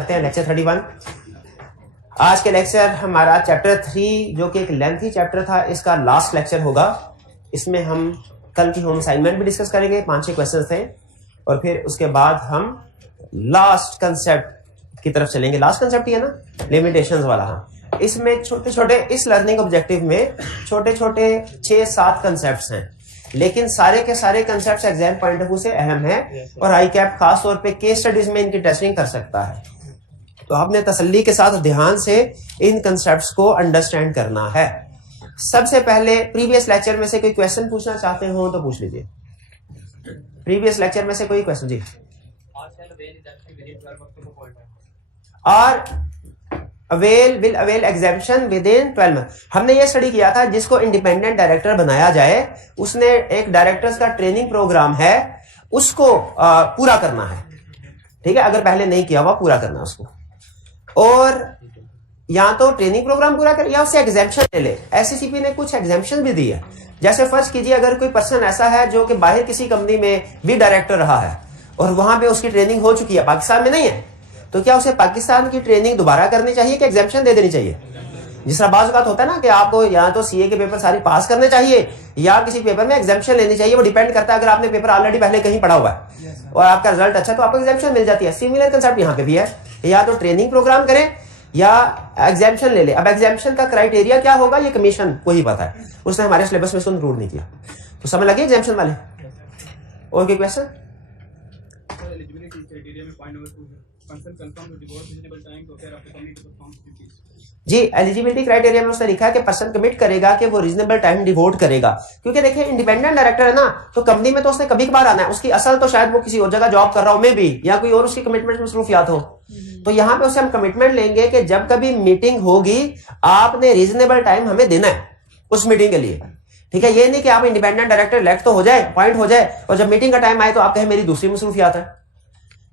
Lecture 31। आज के lecture हमारा चैप्टर 3 जो कि एक लेंथी चैप्टर था, इसका लास्ट लेक्चर होगा। इसमें हम कल की होम असाइनमेंट भी डिस्कस करेंगे, 5-6 क्वेश्चन थे, और फिर उसके बाद हम लास्ट कंसेप्ट की तरफ चलेंगे। लास्ट कंसेप्ट ही है ना, लिमिटेशंस वाला। हाँ, इसमें छोटे छोटे, इस लर्निंग ऑब्जेक्टिव में छोटे छोटे 6-7 कंसेप्ट हैं, लेकिन सारे के सारे concept exam point of view से अहम है, और आई कैप खास तौर पे केस स्टडीज में इनकी टेस्टिंग कर सकता है। तो आपने तसल्ली के साथ ध्यान से इन कंसेप्ट्स को अंडरस्टैंड करना है। सबसे पहले प्रीवियस लेक्चर में से कोई क्वेश्चन पूछना चाहते हो तो पूछ लीजिए। प्रीवियस लेक्चर में से कोई क्वेश्चन जी। और will avail exemption with in 12 month. हमने ये स्टडी किया था, जिसको इंडिपेंडेंट डायरेक्टर बनाया जाए, उसने एक डायरेक्टर्स का ट्रेनिंग प्रोग्राम है, उसको पूरा करना है। ठीक है, अगर पहले नहीं किया हुआ पूरा करना उसको, और या तो ट्रेनिंग प्रोग्राम पूरा करे या उससे एग्जेम्पशन ले ले। एससीसीपी ने कुछ एग्जेम्पशन भी दी है। जैसे फर्स्ट कीजिए, अगर कोई पर्सन ऐसा है जो कि बाहर किसी कंपनी में भी डायरेक्टर रहा है और वहां पे उसकी ट्रेनिंग हो चुकी है, पाकिस्तान में नहीं है, तो क्या उसे पाकिस्तान की ट्रेनिंग दोबारा करनी चाहिए कि एग्जेम्पशन दे देनी चाहिए? जिस तरह बात होता है ना कि आपको या तो सीए के पेपर सारी पास करने चाहिए या किसी पेपर में एग्जेम्पशन लेनी चाहिए। वो डिपेंड करता है, अगर आपने पेपर ऑलरेडी पहले कहीं पढ़ा हुआ है और आपका रिजल्ट अच्छा, तो आपको एग्जेम्पशन मिल जाती है। सिमिलर कंसेप्ट यहाँ पे भी है, या तो ट्रेनिंग प्रोग्राम करें या एग्जेम्पशन ले ले। अब एग्जेम्पशन का क्राइटेरिया क्या होगा ये कमीशन को ही पता है, उसने हमारे सिलेबस में इसको इंक्लूड नहीं किया। तो समझ लगे एग्जेम्पशन वाले? और कोई क्वेश्चन? जी, एलिजिबिलिटी क्राइटेरिया में उसने लिखा है कि पर्सन कमिट करेगा कि वो रीजनेबल टाइम डिवोट करेगा। क्योंकि देखिए, इंडिपेंडेंट डायरेक्टर है ना, तो कंपनी में तो उसने कभी कभार आना है। उसकी असल तो शायद वो किसी और जगह जॉब कर रहा हो, में भी, या कोई और उसकी कमिटमेंट मसरूफियात हो। तो यहाँ पे उससे हम कमिटमेंट लेंगे कि जब कभी मीटिंग होगी आपने रीजनेबल टाइम हमें देना है उस मीटिंग के लिए। ठीक है, ये नहीं कि आप इंडिपेंडेंट डायरेक्टर इलेक्ट तो हो जाए, अपॉइंट हो जाए, और जब मीटिंग का टाइम आए तो आप कहें मेरी दूसरी मसरूफियात है।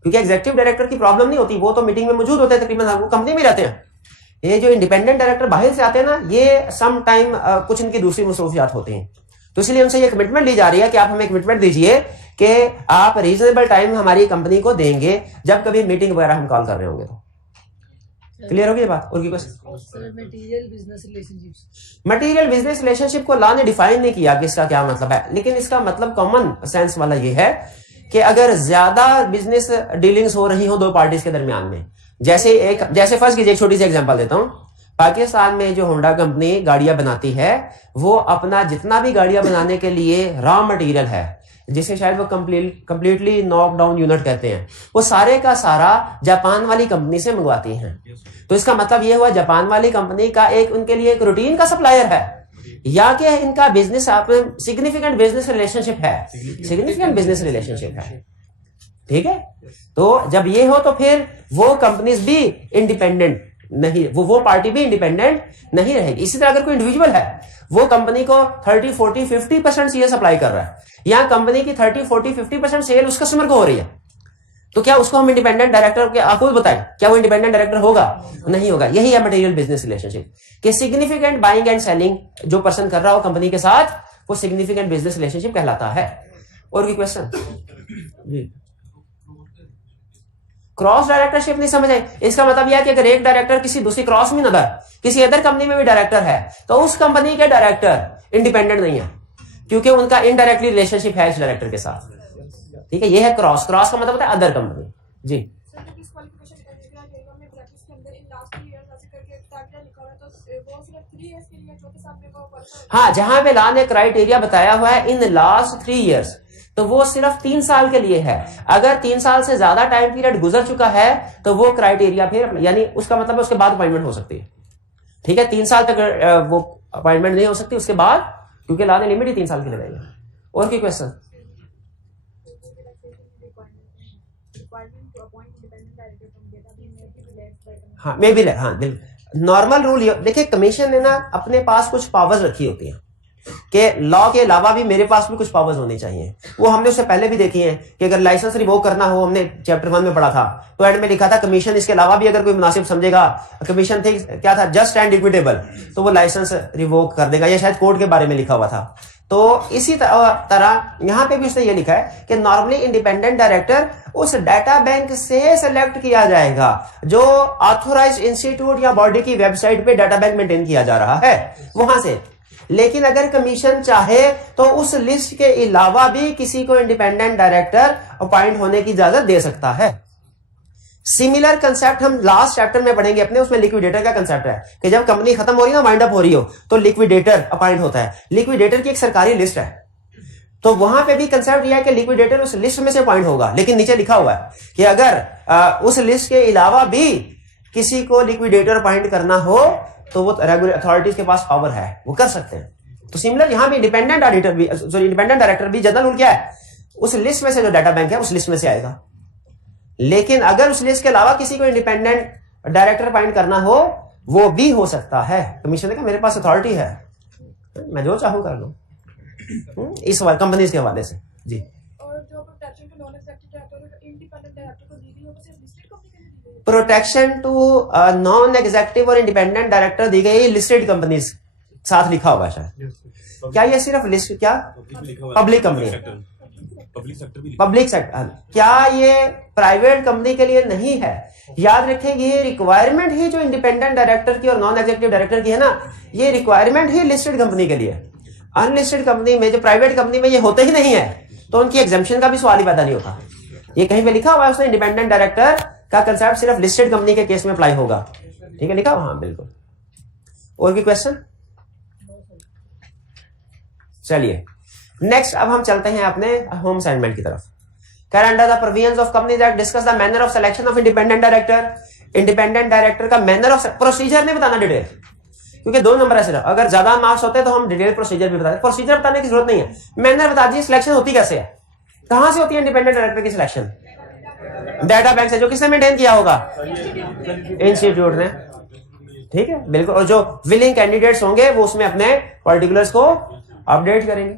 क्योंकि एग्जीक्यूटिव डायरेक्टर की प्रॉब्लम नहीं होती, वो तो मीटिंग में मौजूद होते हैं, तकरीबन वो कंपनी में रहते हैं। ये जो इंडिपेंडेंट डायरेक्टर बाहर से आते हैं ना, ये सम टाइम कुछ इनकी दूसरी मसरूफियात होती हैं। तो इसलिए उनसे ये कमिटमेंट ली जा रही है कि आप हमें कमिटमेंट दीजिए कि आप रीजनेबल टाइम हमारी कंपनी को देंगे जब कभी मीटिंग वगैरह हम कॉल कर रहे होंगे। तो क्लियर होगी ये बात? और material business relationship, material business relationship को लॉ ने डिफाइन नहीं किया कि इसका क्या मतलब है, लेकिन इसका मतलब कॉमन सेंस वाला ये है कि अगर ज्यादा बिजनेस डीलिंग्स हो रही हो दो पार्टीज के दरमियान में, जैसे फर्स्ट कीजिए, एक छोटी सी एग्जांपल देता हूं। पाकिस्तान में जो होंडा कंपनी गाड़ियां बनाती है, वो अपना जितना भी गाड़ियां बनाने के लिए रॉ मटेरियल है, जिसे शायद वो कंप्लीटली नॉक डाउन यूनिट कहते हैं, वो सारे का सारा जापान वाली कंपनी से मंगवाती हैं। तो इसका मतलब ये हुआ जापान वाली कंपनी का एक उनके लिए एक रूटीन का सप्लायर है, या कि इनका बिजनेस सिग्निफिकेंट बिजनेस रिलेशनशिप है, सिग्निफिकेंट बिजनेस रिलेशनशिप है। ठीक है, तो जब ये हो तो फिर वो कंपनीज भी इंडिपेंडेंट नहीं, वो पार्टी भी इंडिपेंडेंट नहीं रहेगी। इसी तरह अगर कोई इंडिविजुअल है, वो कंपनी को 30, 40, 50% सेल सप्लाई कर रहा है, या कंपनी की 30, 40, 50% सेल उस कस्टमर को हो रही है, तो क्या उसको हम इंडिपेंडेंट डायरेक्टर के आपको बताएं, क्या वो इंडिपेंडेंट डायरेक्टर होगा? नहीं होगा। यही है मटेरियल बिजनेस रिलेशनशिप, कि सिग्निफिकेंट बाइंग एंड सेलिंग जो पर्सन कर रहा हो कंपनी के साथ, वो सिग्निफिकेंट बिजनेस रिलेशनशिप कहलाता है। और कोई क्वेश्चन? जी, क्रॉस डायरेक्टरशिप नहीं समझ आई? इसका मतलब यह है कि अगर एक डायरेक्टर किसी दूसरी क्रॉस में नदर किसी अदर कंपनी में भी डायरेक्टर है, तो उस कंपनी के डायरेक्टर इंडिपेंडेंट नहीं है, क्योंकि उनका इनडायरेक्टली रिलेशनशिप है इस डायरेक्टर के साथ। ठीक है, यह है क्रॉस। क्रॉस का मतलब होता है अदर कंपनी। जी, हाँ, जहां पे लॉ ने क्राइटेरिया बताया हुआ है इन लास्ट 3 इयर्स, तो वो सिर्फ 3 साल के लिए है। अगर 3 साल से ज्यादा टाइम पीरियड गुजर चुका है तो वो क्राइटेरिया फिर, यानी उसका मतलब उसके बाद अपॉइंटमेंट हो सकती है। ठीक है, 3 साल तक वो अपॉइंटमेंट नहीं हो सकती उसके बाद, क्योंकि लॉ ने लिमिट ही 3 साल की लगाई है। और कोई क्वेश्चन? हाँ, मे बी, हाँ, नॉर्मल रूल देखिए, कमीशन ने ना अपने पास कुछ पावर्स रखी होती हैं कि लॉ के अलावा भी मेरे पास भी कुछ पावर्स होनी चाहिए। वो हमने उससे पहले भी देखी है कि अगर लाइसेंस रिवोक करना हो, हमने चैप्टर 1 में पढ़ा था, तो एंड में लिखा था कमीशन इसके अलावा भी अगर कोई मुनासिब समझेगा, कमीशन थे क्या था, जस्ट एंड इक्विटेबल, तो वो लाइसेंस रिवोक कर देगा। ये शायद कोर्ट के बारे में लिखा हुआ था। तो इसी तरह यहां पे भी उसने ये लिखा है कि नॉर्मली इंडिपेंडेंट डायरेक्टर उस डाटा बैंक से सेलेक्ट किया जाएगा जो ऑथोराइज्ड इंस्टीट्यूट या बॉडी की वेबसाइट पे डाटा बैंक मेंटेन किया जा रहा है, वहां से। लेकिन अगर कमीशन चाहे तो उस लिस्ट के अलावा भी किसी को इंडिपेंडेंट डायरेक्टर अपॉइंट होने की इजाजत दे सकता है। सिमिलर कंसेप्ट हम लास्ट चैप्टर में पढ़ेंगे अपने, उसमें लिक्विडेटर का कंसेप्ट है कि जब कंपनी खत्म हो रही है ना, वाइंड अप हो रही हो, तो लिक्विडेटर अपॉइंट होता है। लिक्विडेटर की एक सरकारी लिस्ट है, तो वहां पे भी कंसेप्ट यह है कि लिक्विडेटर उस लिस्ट में से अपॉइंट होगा। लेकिन नीचे लिखा हुआ है कि अगर उस लिस्ट के अलावा भी किसी को लिक्विडेटर अपॉइंट करना हो तो वो अथॉरिटीज के पास पावर है, वो कर सकते हैं। तो सिमिलर यहां भी इंडिपेंडेंट ऑडिटर भी, सॉरी इंडिपेंडेंट डायरेक्टर भी जनरल रूल क्या है, उस लिस्ट में से जो डाटा बैंक है उस लिस्ट में से आएगा। लेकिन अगर उस लिस्ट के अलावा किसी को इंडिपेंडेंट डायरेक्टर अपॉइंट करना हो वो भी हो सकता है। कमीशन ने कहा मेरे पास अथॉरिटी है, मैं जो चाहूं कर लूं, इस कंपनीज के हवाले से जी। और जो protection to non executive director independent director को दी गई, वो सिर्फ लिस्टेड कंपनी के लिए दी गई। प्रोटेक्शन टू नॉन एग्जीक्यूटिव और इंडिपेंडेंट डायरेक्टर दी गई लिस्टेड कंपनीज, साथ लिखा हुआ शायद। क्या ये सिर्फ लिस्ट, क्या पब्लिक कंपनी, पब्लिक सेक्टर, क्या ये प्राइवेट कंपनी के लिए नहीं है? याद रखें ये रिक्वायरमेंट ही जो इंडिपेंडेंट डायरेक्टर की और नॉन एग्जीक्यूटिव डायरेक्टर की है ना, ये रिक्वायरमेंट ही लिस्टेड कंपनी के लिए। अनलिस्टेड कंपनी में, जो प्राइवेट कंपनी में ये होते ही नहीं है, तो उनकी एग्जेम्पशन का भी सवाल ही पैदा नहीं होता। ये कहीं पे लिखा हुआ है उसने, इंडिपेंडेंट डायरेक्टर का कंसेप्ट सिर्फ लिस्टेड कंपनी के केस में अप्लाई होगा। ठीक है, लिखा हुआ, हाँ बिल्कुल। और भी क्वेश्चन? चलिए नेक्स्ट, अब हम चलते हैं अपने होम असाइनमेंट की तरफ। Under the provisions of companies act discuss the manner of selection of independent director. Independent director का मैनर ऑफ, प्रोसीजर नहीं बताना डिटेल, क्योंकि 2 नंबर है सिर्फ। अगर ज्यादा मार्क्स होते हैं तो हम डिटेल प्रोसीजर भी बताते। प्रोसीजर बताने की जरूरत नहीं है, मैनर बता दीजिए। सिलेक्शन होती कैसे है, कहां से होती है इंडिपेंडेंट डायरेक्टर की सिलेक्शन? डाटा बैंक से, जो किसने मेंटेन किया होगा? इंस्टीट्यूट ने। ठीक है, बिल्कुल। और जो विलिंग कैंडिडेट्स होंगे वो उसमें अपने पर्टिकुलर्स को अपडेट करेंगे।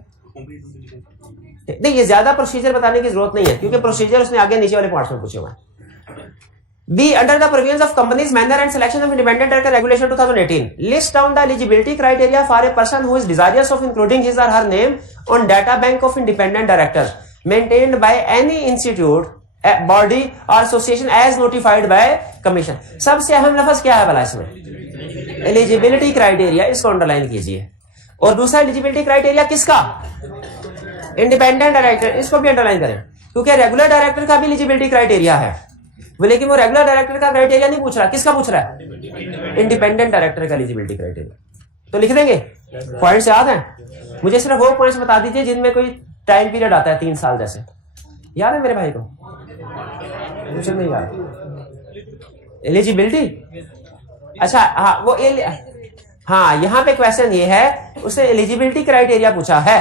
नहीं, ये ज्यादा प्रोसीजर बताने की जरूरत नहीं है, क्योंकि प्रोसीजर उसने आगे नीचे वाले पार्ट्स में पूछे हुए हैं। B, under the provisions of companies manner and selection of independent director regulation 2018, list down the eligibility criteria for a person who is desirous of including his or her name on data bank of independent directors maintained by any institute, body or association as notified by commission. सबसे अहम लफ्ज क्या है भला इसमें? Eligibility criteria, इसको underline कीजिए। और दूसरा एलिजिबिलिटी क्राइटेरिया किसका? इंडिपेंडेंट डायरेक्टर, इसको भी अंडरलाइन करें, क्योंकि रेगुलर डायरेक्टर का भी एलिजिबिलिटी क्राइटेरिया है, लेकिन वो रेगुलर डायरेक्टर का क्राइटेरिया नहीं पूछ रहा, किसका पूछ रहा है? इंडिपेंडेंट डायरेक्टर का एलिजिबिलिटी क्राइटेरिया। तो लिख देंगे, पॉइंट्स याद हैं? मुझे सिर्फ वो पॉइंट्स बता दीजिए जिनमें कोई टाइम पीरियड आता है 3 साल जैसे। याद है मेरे भाई को? मुझे नहीं याद। एलिजिबिलिटी, अच्छा हाँ, वो हाँ, यहां पे क्वेश्चन ये है, उसने एलिजिबिलिटी क्राइटेरिया पूछा है।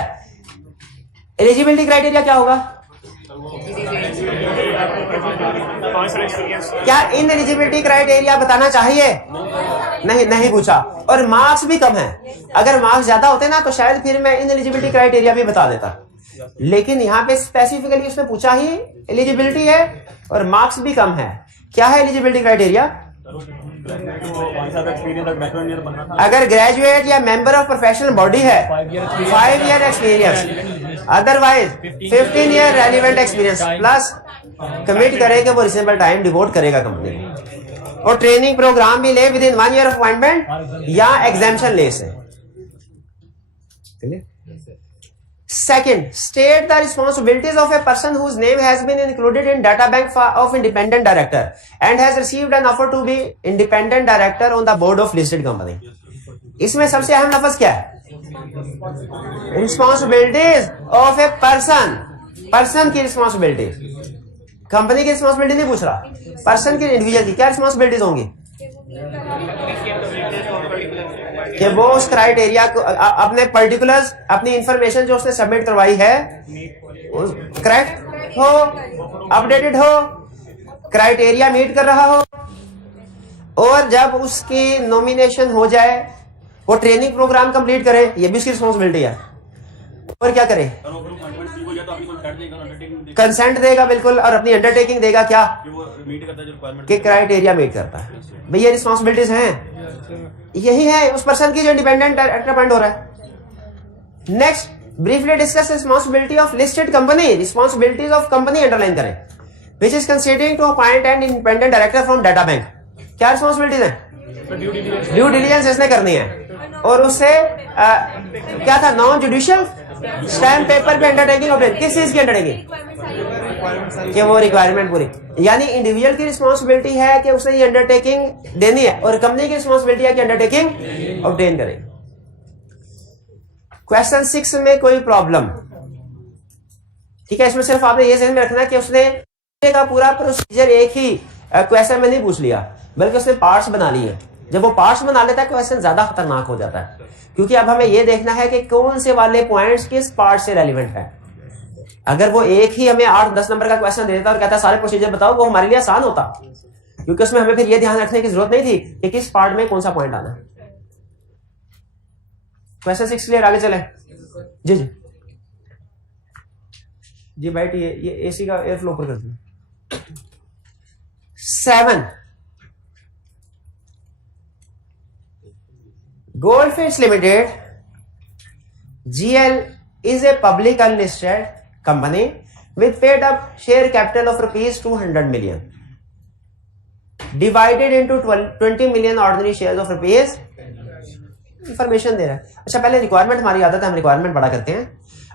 एलिजिबिलिटी क्राइटेरिया क्या होगा? क्या इन एलिजिबिलिटी क्राइटेरिया बताना चाहिए? नहीं पूछा। और मार्क्स भी कम है, अगर मार्क्स ज्यादा होते ना तो शायद फिर मैं इन एलिजिबिलिटी क्राइटेरिया भी बता देता, लेकिन यहाँ पे स्पेसिफिकली उसने पूछा ही एलिजिबिलिटी है और मार्क्स भी कम है। क्या है एलिजिबिलिटी क्राइटेरिया? अगर ग्रेजुएट या मेंबर ऑफ प्रोफेशनल बॉडी है 5 year experience, otherwise 15 year relevant experience plus commit करे कि वो रिजनेबल टाइम डिवोट करेगा कंपनी, और ट्रेनिंग प्रोग्राम भी ले with in 1 year of appointment या एग्जामिशन ले से। Second, state the responsibilities of a person whose name has been included in data bank of independent director and has received an offer to be independent director on the board of listed company. इसमें सबसे अहम लफ्ज क्या है? Responsibilities of a person, person की responsibility, company की responsibility नहीं पूछ रहा, पर्सन की, इंडिविजुअल की क्या रिस्पॉन्सिबिलिटीज होंगी? कि वो उस क्राइटेरिया को, अपने पर्टिकुलर्स, अपनी इंफॉर्मेशन जो उसने सबमिट करवाई है करेक्ट हो, अपडेटेड हो, क्राइटेरिया मीट कर रहा हो, और जब उसकी नॉमिनेशन हो जाए वो ट्रेनिंग प्रोग्राम कंप्लीट करे, ये भी उसकी रिस्पॉन्सिबिलिटी है। और क्या करे? कंसेंट देगा बिल्कुल, और अपनी अंडरटेकिंग देगा क्या कि क्राइटेरिया मीट करता है। भाई ये रिस्पॉन्सिबिलिटीज हैं, यही है उस पर्सन की जो इंडिपेंडेंट डायरेक्टर अपॉइंट हो रहा है। Next, briefly discuss responsibility of listed company, responsibilities of company underline करें, which is considering to appoint and independent director from data bank. क्या रिस्पॉन्सिबिलिटीज है? ड्यू डिलिजेंस इसने करनी है और उससे क्या था, नॉन जुडिशियल स्टैम्प पेपर पे अंडरटेकिंग ऑब्टेन, किस चीज की अंडरटेकिंग कि वो रिक्वायरमेंट पूरी, यानी इंडिविजुअल की रिस्पॉन्सिबिलिटी है कि उसने ये अंडरटेकिंग देनी है और कंपनी की रिस्पॉन्सिबिलिटी है कि अंडरटेकिंग ऑब्टेन करे। क्वेश्चन 6 में कोई प्रॉब्लम, ठीक है, इसमें सिर्फ आपने ये ध्यान में रखना कि उसने का पूरा प्रोसीजर एक ही क्वेश्चन में नहीं पूछ लिया, बल्कि उसने पार्ट्स बना लिए। जब वो पार्ट्स बना लेता है क्वेश्चन ज्यादा खतरनाक हो जाता है, क्योंकि अब हमें ये देखना है कि कौन से वाले पॉइंट्स किस पार्ट से रेलिवेंट है। अगर वो एक ही हमें 8-10 नंबर का क्वेश्चन दे देता और कहता सारे प्रोसीजर बताओ, वो हमारे लिए आसान होता, क्योंकि उसमें हमें फिर ये ध्यान रखने की जरूरत नहीं थी कि किस पार्ट में कौन सा पॉइंट आना है। क्वेश्चन 6 क्लियर, आगे चले। जी जी जी बैठ, ये एसी का एयर फ्लो पर कर दो। 7 Goldfish Limited GL is a public unlisted company with paid up share capital of rupees 200 million divided into 20 million ordinary shares of rupees। Information दे रहा है। अच्छा, पहले रिक्वायरमेंट, हमारी आदत है हम रिक्वायरमेंट बड़ा करते हैं।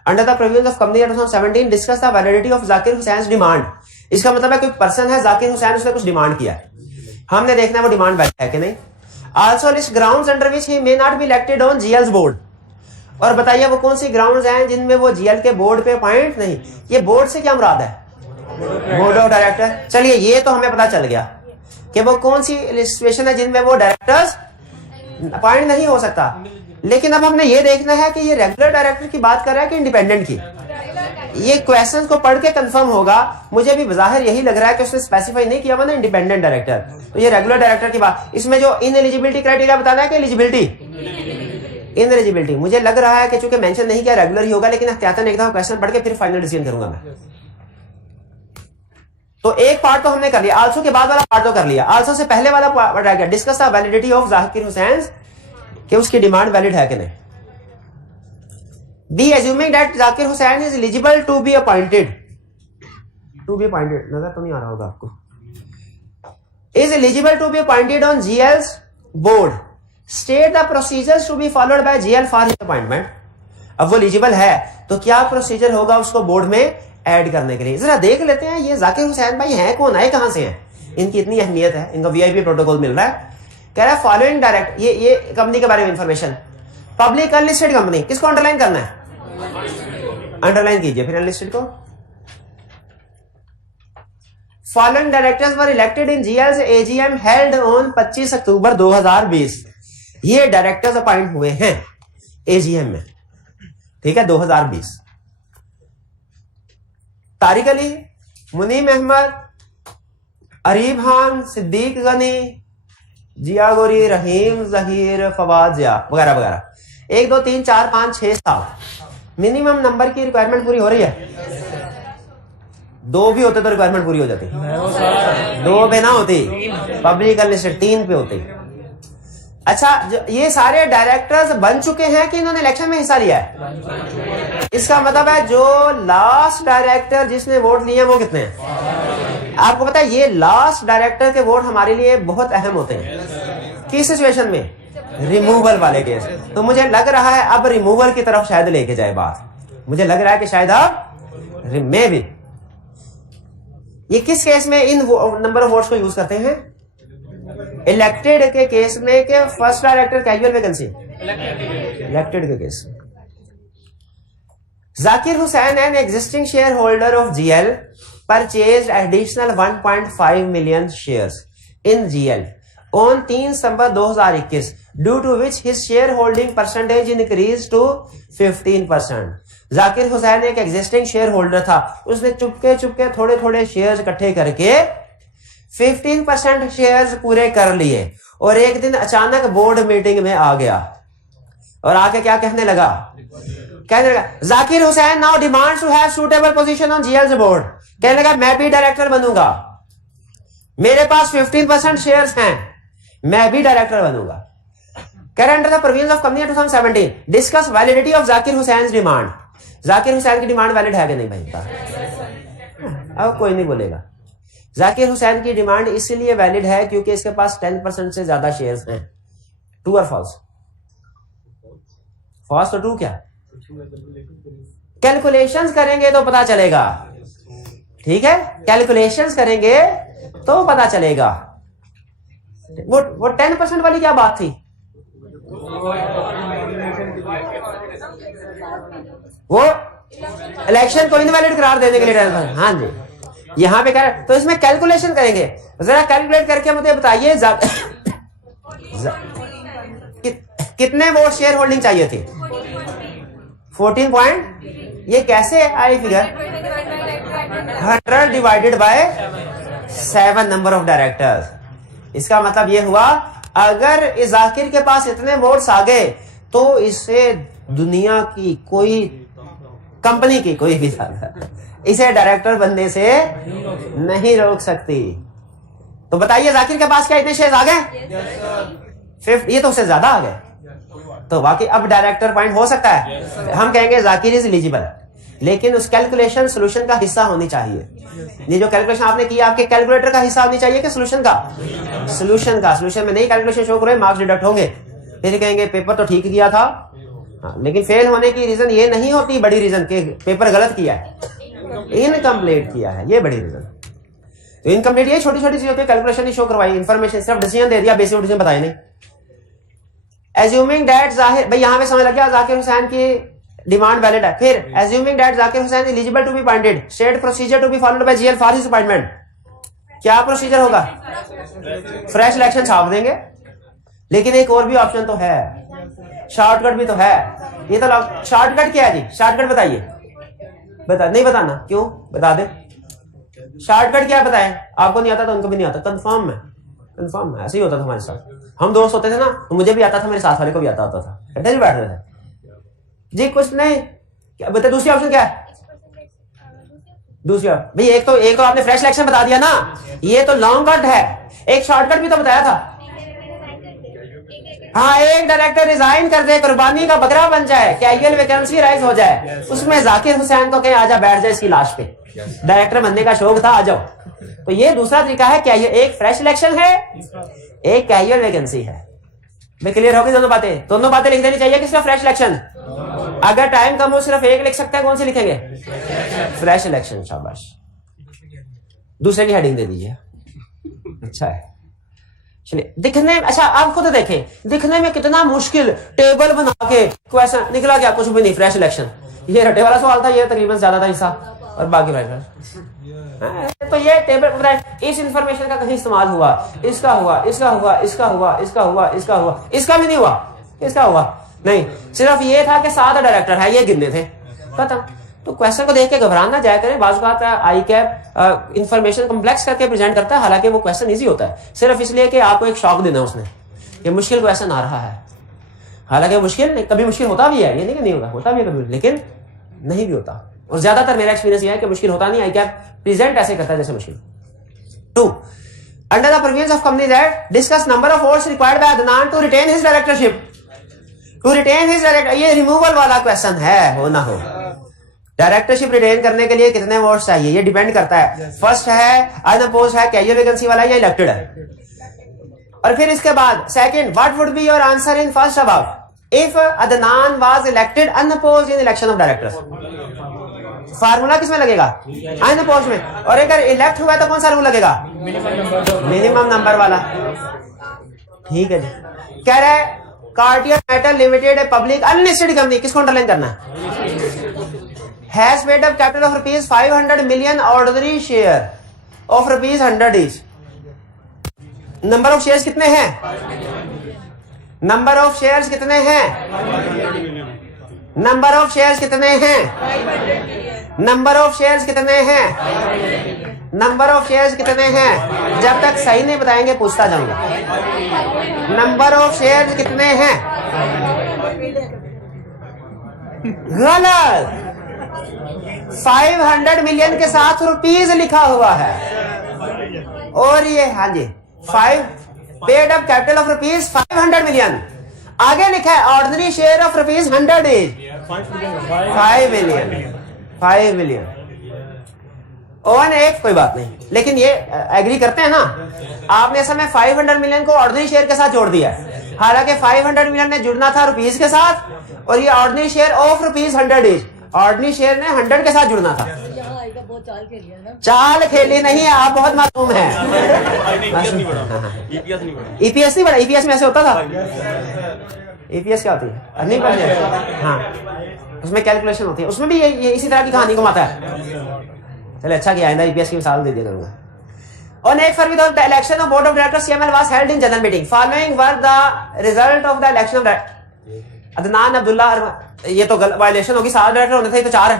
Under the provisions of company act 2017 discuss the validity of Zakir Hussain demand. इसका मतलब है कोई पर्सन है जाकिर हुसैन, उसने कुछ डिमांड किया है, हमने देखना है वो डिमांड वैलिड है कि नहीं। Also list grounds under which he may not be elected on GL's board, और बताइए वो कौन सी ग्राउंड्स हैं जिनमें वो जीएल के बोर्ड पे अपॉइंट नहीं। ये बोर्ड से क्या मुराद है? Board of director. चलिए ये तो हमें पता चल गया कि वो कौन सी सिचुएशन है जिनमें वो डायरेक्टर्स अपॉइंट नहीं हो सकता। लेकिन अब हमने ये देखना है कि ये रेगुलर डायरेक्टर की बात कर रहा है कि इंडिपेंडेंट की। ये क्वेश्चंस को पढ़ के कंफर्म होगा, मुझे भी बज़ाहिर यही लग रहा है कि उसने स्पेसिफाई नहीं किया हुआ ना इंडिपेंडेंट डायरेक्टर, तो ये रेगुलर डायरेक्टर की बात। इसमें जो इनएलिजिबिलिटी क्राइटेरिया बताना है कि एलिजिबिलिटी, इनएलिजिबिलिटी मुझे लग रहा है कि चूंकि मेंशन नहीं किया रेगुलर ही होगा, लेकिन एहतियातन एक दफा क्वेश्चन पढ़ के फिर फाइनल डिसीजन करूंगा मैं। तो एक पार्ट तो हमने कर लिया, आल्सो के बाद वाला पार्ट तो कर लिया। आल्सो से पहले वाला पार्ट रह गया, discuss the validity of Zakir Hussain, कि उसकी डिमांड वैलिड है कि नहीं। B assuming that Zakir Hussain is eligible to be appointed, नजर तो नहीं आ रहा होगा आपको, is eligible to be appointed on GL's board, state the procedures to be followed by GL for his appointment. अब वो एलिजिबल है तो क्या प्रोसीजर होगा उसको बोर्ड में ऐड करने के लिए। जरा देख लेते हैं ये जाकिर हुसैन भाई हैं कौन, आए कहां से हैं, इनकी इतनी अहमियत है, इनको वीआईपी प्रोटोकॉल मिल रहा है। कह रहा है फॉलोइंग डायरेक्ट, ये कंपनी के बारे में इंफॉर्मेशन, पब्लिक अनलिस्टेड कंपनी, किसको अंडरलाइन करना है, अंडरलाइन कीजिए फिर अनलिस्टेड को। Following directors were elected in GL's AGM held on 25 October 2020। ये डायरेक्टर्स अपॉइंट हुए हैं एजीएम में, ठीक है, 2020। तारिक अली, मुनीम अहमद, अरीब खान, सिद्दीक गनी, जिया गोरी, रहीम जहीर, फवाद जिया वगैरह वगैरह। 1 2 3 4 5 6 7 मिनिमम नंबर की रिक्वायरमेंट पूरी हो रही है। 2 भी होते तो रिक्वायरमेंट पूरी हो जाती, 2 पे ना होती, पब्लिक अनलिस्टेड 3 पे होती। अच्छा, ये सारे डायरेक्टर्स बन चुके हैं कि इन्होंने इलेक्शन में हिस्सा लिया है? इसका मतलब है जो लास्ट डायरेक्टर जिसने वोट लिए वो कितने हैं? आपको पता है ये लास्ट डायरेक्टर के वोट हमारे लिए बहुत अहम होते हैं। किस सिचुएशन में? रिमूवल वाले केस। तो मुझे लग रहा है अब रिमूवल की तरफ शायद लेके जाए बात, मुझे लग रहा है कि शायद अब मे भी। ये किस केस में इन नंबर ऑफ वोट्स को यूज करते हैं? इलेक्टेड के केस में, के first director casual vacancy, elected के case. Zakir Hussain an existing shareholder of GL purchased additional 1.5 million shares in GL on 3 September 2021 due to which his shareholding percentage increase to 15%। Zakir Hussain एक existing share holder था, उसने चुपके चुपके थोड़े थोड़े shares इकट्ठे करके 15% shares पूरे कर लिए और एक दिन अचानक बोर्ड मीटिंग में आ गया और आके क्या कहने लगा Zakir Hussain now demands to have suitable position on GL's board. कहने लगा मैं भी डायरेक्टर बनूंगा, मेरे पास 15% शेयर्स हैं, मैं भी डायरेक्टर बनूंगा। Under the provisions of company 2017 discuss validity of Zakir Hussain demand. Zakir Hussain की डिमांड वैलिड है कि नहीं भाई? अब कोई नहीं बोलेगा। जाकिर हुसैन की डिमांड इसलिए वैलिड है क्योंकि इसके पास 10% से ज्यादा शेयर्स हैं। ट्रू और फॉल्स? फॉल्स तो ट्रू क्या? कैलकुलेशंस करेंगे तो पता चलेगा, ठीक है, कैलकुलेशंस करेंगे तो पता चलेगा। वो 10% वाली क्या बात थी? वो इलेक्शन को इनवैलिड करार देने के लिए 10%। हाँ जी, यहां पे कह, तो इसमें कैलकुलेशन करेंगे। जरा कैलकुलेट करके मुझे बताइए कितने वोट शेयर होल्डिंग चाहिए थी? 14 पॉइंट। ये कैसे I figure? 100 divided by 7 number of directors. इसका मतलब ये हुआ अगर इस जाकिर के पास इतने वोट्स आ गए तो इसे दुनिया की कोई कंपनी की कोई भी इसे डायरेक्टर बनने से नहीं रोक सकती। तो बताइए जाकिर के पास क्या इतने शेयर आ गए? ये तो उससे ज्यादा आ गए। तो वाकई अब डायरेक्टर पॉइंट हो सकता है। हम कहेंगे जाकिर इज एलिजिबल, लेकिन उस कैलकुलेशन सोल्यूशन का हिस्सा होनी चाहिए। ये जो कैलकुलेशन आपने किया आपके कैलकुलेटर का हिस्सा होनी चाहिए कि सोल्यूशन का? सोल्यूशन में नहीं कैलकुलेशन शो करे, मार्क्स डिडक्ट होंगे। फिर कहेंगे पेपर तो ठीक किया था। हाँ, लेकिन फेल होने की रीजन ये नहीं होती बड़ी रीजन के पेपर गलत किया है, इनकम्प्लीट किया है, ये बड़ी रीजन। तो इनकम्प्लीट ये छोटी छोटी चीजों के कैलकुलेशन नहीं शो करवाई, इन्फॉर्मेशन सिर्फ डिसीजन दे दिया, बेसिक डिसीजन बताए नहीं। एज्यूमिंग दैट जाहिर, भाई यहां पे समझ लग गया जाकिर हुसैन की डिमांड वैलिड है। फिर assuming that Zakir Hussain eligible to be appointed, state procedure to be followed by GL for his appointment. क्या प्रोसीजर होगा? फ्रेश इलेक्शन छाप देंगे। लेकिन एक और भी ऑप्शन तो है, शॉर्टकट भी तो है। ये तो शॉर्टकट क्या है जी? शॉर्टकट बताइए। नहीं बताना क्यों? बता दे शॉर्टकट क्या बताएं। आपको नहीं आता तो उनको भी नहीं आता। कंफर्म है, ऐसे ही होता था हमारे साथ। हम दोस्त होते थे ना, तो मुझे भी आता था, मेरे साथ वाले को भी आता था, इकट्ठे बैठते थे जी। कुछ नहीं, क्या बता? दूसरी ऑप्शन क्या है? दूसरी भाई एक तो आपने फ्रेश इलेक्शन बता दिया ना, ये तो लॉन्ग कट है। एक शॉर्टकट भी तो बताया था। हाँ, एक डायरेक्टर रिजाइन कर दे, कुर्बानी का बकरा बन जाए, कैजुअल वैकेंसी राइज हो जाए, उसमें जाकिर हुसैन को कहें आजा बैठ जाए इसकी लाश पे, डायरेक्टर बनने का शौक था, आ जाओ। तो ये दूसरा तरीका है। क्या ये एक फ्रेश इलेक्शन है, एक कैजुअल वैकेंसी है। मैं क्लियर होगी दोनों बातें लिख देनी चाहिए कि सिर्फ फ्रेश इलेक्शन। अगर टाइम कम हो सिर्फ एक लिख सकते हैं, कौन सी लिखेंगे? Fresh election. शाबाश। दूसरे की हेडिंग दे दीजिए। अच्छा है, चलिए। दिखने, अच्छा आप खुद देखें, दिखने में कितना मुश्किल टेबल बना के क्वेश्चन निकला क्या? कुछ भी नहीं, फ्रेश इलेक्शन। ये रटे वाला सवाल था, ये तकरीबन ज्यादा था हिस्सा, और बाकी तो ये टेबल इस इंफॉर्मेशन का कहीं इस्तेमाल हुआ, इसका भी नहीं हुआ, इसका हुआ नहीं। सिर्फ ये था कि 7 डायरेक्टर है, ये गिनने थे, खत्म। तो क्वेश्चन को देख के घबराना जाया करें। बाज़ बात आई कैप इंफॉर्मेशन कॉम्प्लेक्स करके प्रेजेंट करता है, हालांकि वो क्वेश्चन इजी होता है, सिर्फ इसलिए कि आपको एक शॉक देना उसने, ये मुश्किल क्वेश्चन आ रहा है। हालांकि मुश्किल नहीं, कभी मुश्किल होता भी है, ये नहीं कि नहीं होता भी है कभी, लेकिन नहीं भी होता। और ज्यादातर मेरा एक्सपीरियंस ये है कि मुश्किल होता नहीं, आई कैप प्रेजेंट ऐसे करता है जैसे मुश्किल। 2. Under the provisions of companies act discuss number of votes required by Adnan to retain his directorship. ये रिमूवल वाला क्वेश्चन है, हो ना हो। डायरेक्टरशिप रिटेन करने के लिए कितने वोट्स चाहिए, ये डिपेंड करता है। फर्स्ट है अनअपोज्ड है, कैजुअल वैकेंसी वाला या इलेक्टेड है। और फिर इसके बाद second, what would be your answer in first about if Adnan was elected unopposed in election of directors. Formula किसमें लगेगा? अनअपोज्ड में। और अगर इलेक्ट हुआ तो कौन सा रूल लगेगा? मिनिमम नंबर वाला। ठीक है जी। कह रहा है Cartier metal limited a public unlisted company, किसको अंडरलाइन करना है? Has made up capital of rupees 500 million ordinary share of rupees 100 each. Number of shares कितने हैं? नंबर ऑफ शेयर्स कितने हैं? नंबर ऑफ शेयर्स कितने हैं? नंबर ऑफ शेयर्स कितने हैं? नंबर ऑफ शेयर्स कितने हैं? जब तक सही नहीं बताएंगे पूछता जाऊंगा। नंबर ऑफ शेयर्स कितने हैं? गलत। 500 मिलियन के साथ रुपीज लिखा हुआ है। और ये हाँ जी, 5 paid up capital of rupees 500 million. आगे लिखा है ordinary share of ₹100 is 5 million. Oven एक कोई बात नहीं, लेकिन ये एग्री करते हैं ना, आपने समय 500 मिलियन को ऑर्डिनरी शेयर के साथ जोड़ दिया है, हालांकि 500 मिलियन ने जुड़ना था रुपीस के साथ, और ये ordinary share of ₹100 is, ordinary share ने 100 के साथ जुड़ना था। चाल खेली नहीं है, आप बहुत मासूम हैं। ईपीएस नहीं बढ़ा, ईपीएस में ऐसे होता था। ईपीएस क्या होती है? नहीं पढ़े? हाँ, उसमें कैलकुलेशन होती है, उसमें भी ये इसी तरह की कहानी घुमाता है। चले अच्छा किया, आइंदा ईपीएस की मिसाल दे दिया करूंगा। On 8 February, the election of board of directors CML was held in general meeting. Following were the result of the election of Adnan Abdullah. ये तो वायलेशन होगी, 7 डायरेक्टर होने थे, तो 4 है।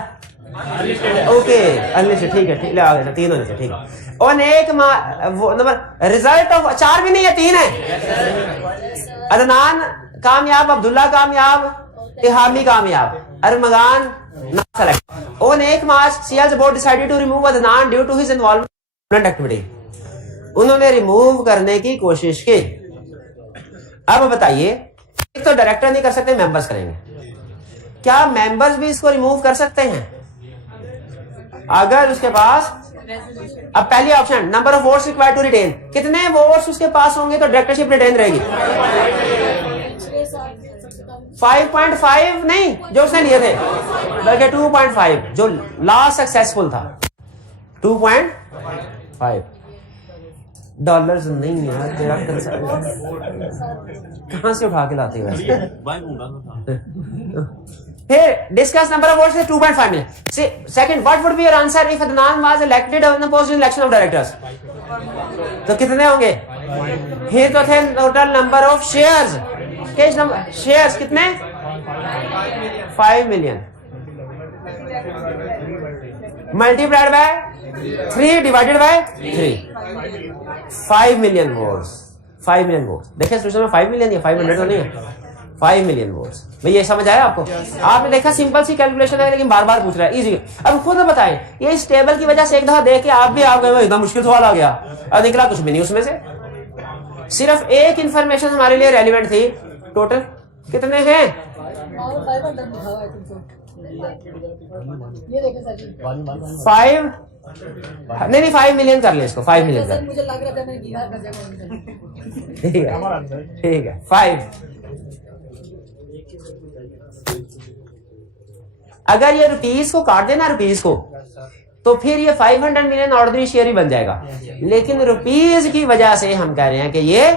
ओके अनलिस्टेड, ठीक है, ठीक है, 3 होने थे, ठीक है। और एक नंबर रिजल्ट ऑफ 4 भी नहीं है, 3 है। अदनान कामयाब, अब्दुल्ला कामयाब, इहामी कामयाब, अरमगान not selected. On 1 March, CL's board decided to remove Adnan due to his involvement activity. उन्होंने रिमूव करने की कोशिश की। अब बताइए, एक तो डायरेक्टर नहीं कर सकते, मेंबर्स करेंगे, क्या मेंबर्स भी इसको रिमूव कर सकते हैं? अगर उसके पास, अब पहली option, number of votes required to retain, कितने वोट्स उसके पास होंगे तो डायरेक्टरशिप रिटेन रहेगी? 5.5 नहीं जो उसने लिए थे, बल्कि 2.5 जो लास्ट सक्सेसफुल था। 2.5 डॉलर्स नहीं यार, तेरा कहां से उठा के लाते हो वैसे? फिर discuss number of votes 2.5 million. Second, what would be your answer if Adnan was elected on the post in election of directors? तो कितने होंगे? फिर तो थे total number of shares, cash number shares कितने? 5 million multiplied by 3 divided by 3, 5 million votes. 5 million votes देखिए, solution में 5 million या 500 तो नहीं है, 5 मिलियन वोट्स। भाई ये समझ आया आपको? आपने देखा सिंपल सी कैलकुलेशन है, लेकिन बार बार पूछ रहा है, इजी। अब खुद बताएं, ये इस टेबल की वजह से एक दफा देख के आप भी आप गए, इतना मुश्किल सवाल आ गया, अब निकला कुछ भी नहीं उसमें से। सिर्फ एक इंफॉर्मेशन हमारे लिए रेलिवेंट थी। टोटल कितने हैं? 5 नहीं 5 मिलियन कर ले इसको, 5 मिलियन कर, मुझे लग रहा था मैं गिरा कर जाऊंगा। ठीक है 5। अगर ये रुपीस को काट देना, रुपीस को, तो फिर ये 500 मिलियन ऑर्डिनरी शेयर ही बन जाएगा, लेकिन रुपीस की वजह से हम कह रहे हैं कि ये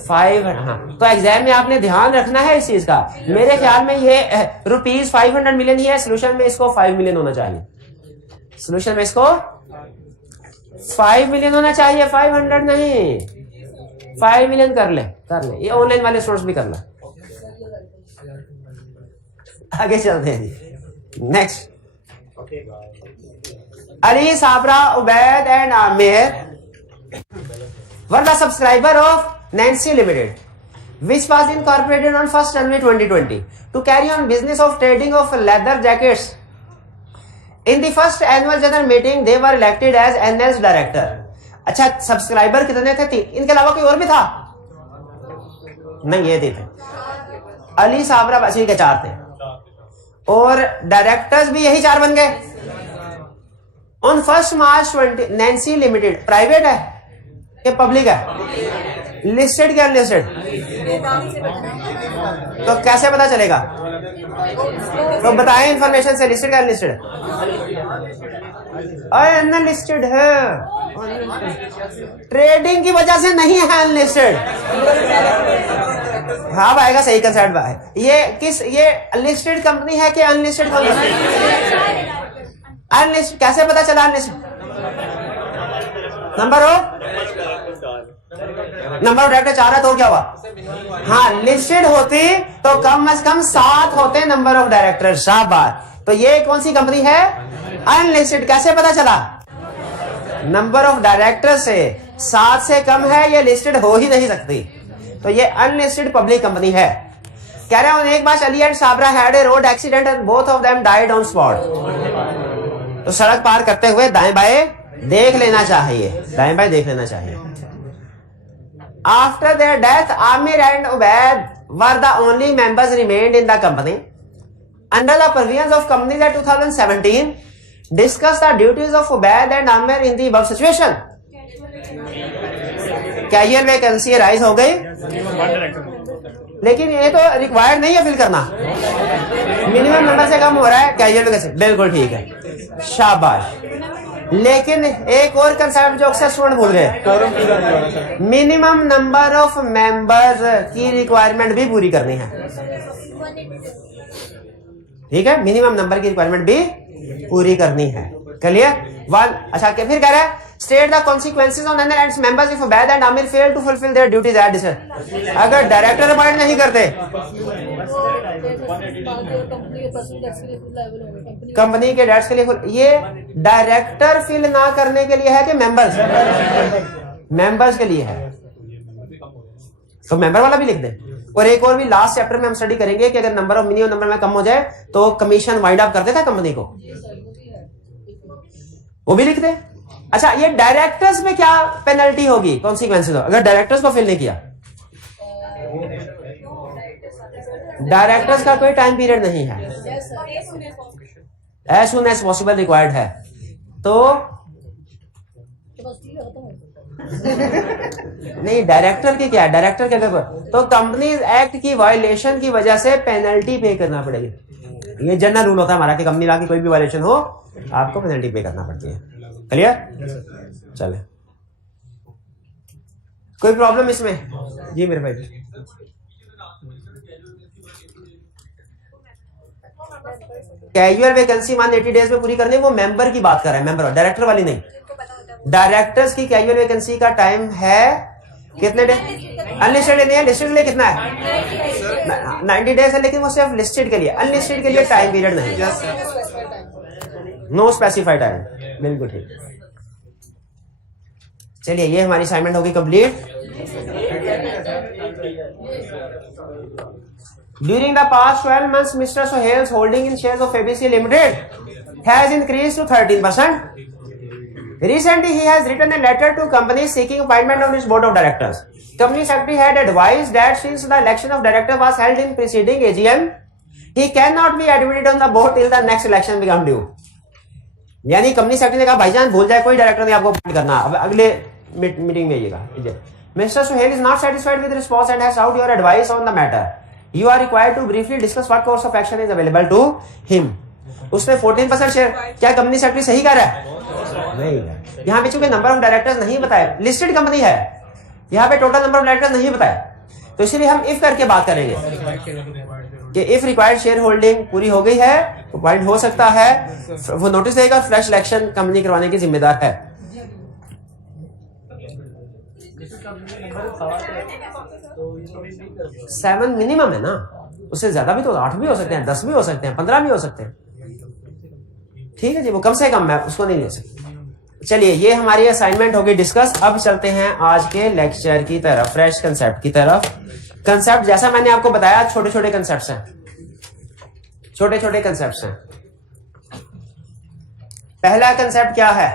5। हाँ, तो एग्जाम में आपने ध्यान रखना है इस चीज का। मेरे ख्याल में ये रुपीस 500 मिलियन ही है, सोल्यूशन में इसको 5 मिलियन होना चाहिए, सोल्यूशन में इसको 5 मिलियन होना चाहिए, 500 नहीं। 5 मिलियन कर ले, ये ऑनलाइन वाले स्टूडेंट्स भी कर ले। आगे चलते हैं जी, next. Ali, Sabra, Ubaid and Aamir were the subscriber of Nancy Limited, which was incorporated on 1st January 2020 to carry on business of trading of leather jackets. In the first annual general meeting, they were elected as NS director. अच्छा, subscriber कितने थे? 3। इनके अलावा कोई और भी था? नहीं, ये थे अली, साबरा, बस के 4 थे, और डायरेक्टर्स भी यही 4 बन गए। On 1st March 20 Nancy limited private है कि पब्लिक है? लिस्टेड क्या अनलिस्टेड? तो कैसे पता चलेगा? तो बताएं इंफॉर्मेशन से, लिस्टेड क्या अनलिस्टेड? अनलिस्टेड है, ट्रेडिंग की वजह से नहीं है अनलिस्टेड। हाँ आएगा, सही कंसेप्ट है। ये किस, ये लिस्टेड कंपनी है कि अनलिस्टेड कंपनी? अनलिस्टेड। कैसे पता चला अनलिस्टेड? नंबर ऑफ डायरेक्टर 4 है, तो क्या हुआ? हाँ, लिस्टेड होती तो कम से कम 7 होते नंबर ऑफ डायरेक्टर। शाबाश। तो ये कौन सी कंपनी है? अनलिस्टेड। कैसे पता चला? नंबर ऑफ डायरेक्टर से 7 से कम है, ये लिस्टेड हो ही नहीं सकती, तो ये अनलिस्टेड पब्लिक कंपनी है। कह रहे हैं एक बार Ali and Sabra had a road accident and both of them died on spot. तो सड़क पार करते हुए दाएं बाएं देख लेना चाहिए, after their death Aamir and Ubaid were the only members remained in the company under the provisions of Companies Act 2017 discuss the duties of Ubaid and Amir in the above situation. Casual vacancy rise हो गई, लेकिन ये तो required नहीं है fill करना, minimum number से कम हो रहा है कैजुअल वैकेंसी, बिल्कुल ठीक है, शाबाश। लेकिन एक और कंसेप्ट जो अक्सर स्टूडेंट भूल गए, मिनिमम नंबर ऑफ मेंबर्स की रिक्वायरमेंट भी पूरी करनी है, ठीक है, मिनिमम नंबर की रिक्वायरमेंट भी पूरी करनी है, क्लियर। वन, अच्छा फिर कह रहा है state the consequences on and its members if Ubaid and Amir fail to fulfil their duties at discussion. अगर डायरेक्टर अपॉइंट नहीं करते, कंपनी के डेट्स के लिए ये डायरेक्टर फिल ना करने के लिए है कि मेंबर्स के लिए है, तो मेंबर वाला भी लिख दे। और एक और भी लास्ट चैप्टर में हम स्टडी करेंगे कि अगर नंबर ऑफ मिनिमम नंबर में कम हो जाए तो कमीशन वाइंड अप कर देता है कंपनी को, वो भी लिख दे। अच्छा, ये डायरेक्टर्स में क्या पेनल्टी होगी, कॉन्सिक्वेंसेज हो अगर डायरेक्टर्स को फिल नहीं किया? डायरेक्टर्स का कोई टाइम पीरियड नहीं है, as soon as possible required है, तो नहीं डायरेक्टर की क्या है, डायरेक्टर क्या कर, तो कंपनीज एक्ट की वायलेशन की वजह से पेनल्टी पे करना पड़ेगी। ये जनरल रूल होता है हमारा कि कंपनी लॉ की कोई भी वायलेशन हो आपको पेनल्टी पे करना पड़ती है, क्लियर। चले, कोई प्रॉब्लम इसमें? जी मेरे भाई। कैजुअल वैकेंसी 180 डेज में पूरी करनी, वो मेंबर की बात कर रहे हैं, मेंबर, डायरेक्टर वाली नहीं। डायरेक्टर्स की कैजुअल वैकेंसी का टाइम है कितने डेज? अनलिस्टेड नहीं है, लिस्टेड के लिए कितना है? 90 डेज है, लेकिन वो सिर्फ लिस्टेड के लिए, अनलिस्टेड के लिए टाइम पीरियड नहीं, नो स्पेसिफाइड टाइम, बिल्कुल ठीक। चलिए, ये हमारी असाइनमेंट होगी complete. During the past 12 months, Mr. Sohail's holding in shares of ABC Limited has increased to 13%. Recently, he has written a letter to companies seeking appointment on its board of directors. Company secretary had advised that since the election of director was held in preceding AGM, he cannot be admitted on the board till the next election become due. यानी company secretary ने कहा भाईजान भूल जाए, कोई director नहीं आपको appoint करना, अब अगले मीटिंग में आइएगा। Mr. Sohail is not satisfied with the response and has sought your advice on the matter. You are required to briefly discuss what course of action is available to him. उसने 14% share, क्या company secretary सही कह रहा है? नहीं, यहाँ पे चूंकि नंबर ऑफ डायरेक्टर्स नहीं बताया, लिस्टेड कंपनी है, यहाँ पे टोटल नंबर ऑफ डायरेक्टर्स नहीं बताया, तो इसलिए हम इफ करके बात करेंगे कि इफ रिक्वायर्ड शेयर होल्डिंग पूरी हो गई है तो पॉइंट हो सकता है, वो नोटिस देगा, फ्रेश इलेक्शन कंपनी करवाने की जिम्मेदार है। सेवन मिनिमम है ना, उससे ज्यादा भी तो 8 भी हो सकते हैं, 10 भी हो सकते हैं, 15 भी हो सकते हैं, ठीक है जी, वो कम से कम है, उसको नहीं ले सकते। चलिए, ये हमारी असाइनमेंट होगी डिस्कस। अब चलते हैं आज के लेक्चर की तरफ, फ्रेश कंसेप्ट की तरफ। कंसेप्ट जैसा मैंने आपको बताया, छोटे छोटे कंसेप्ट्स हैं, छोटे छोटे कंसेप्ट्स हैं। पहला कंसेप्ट क्या है?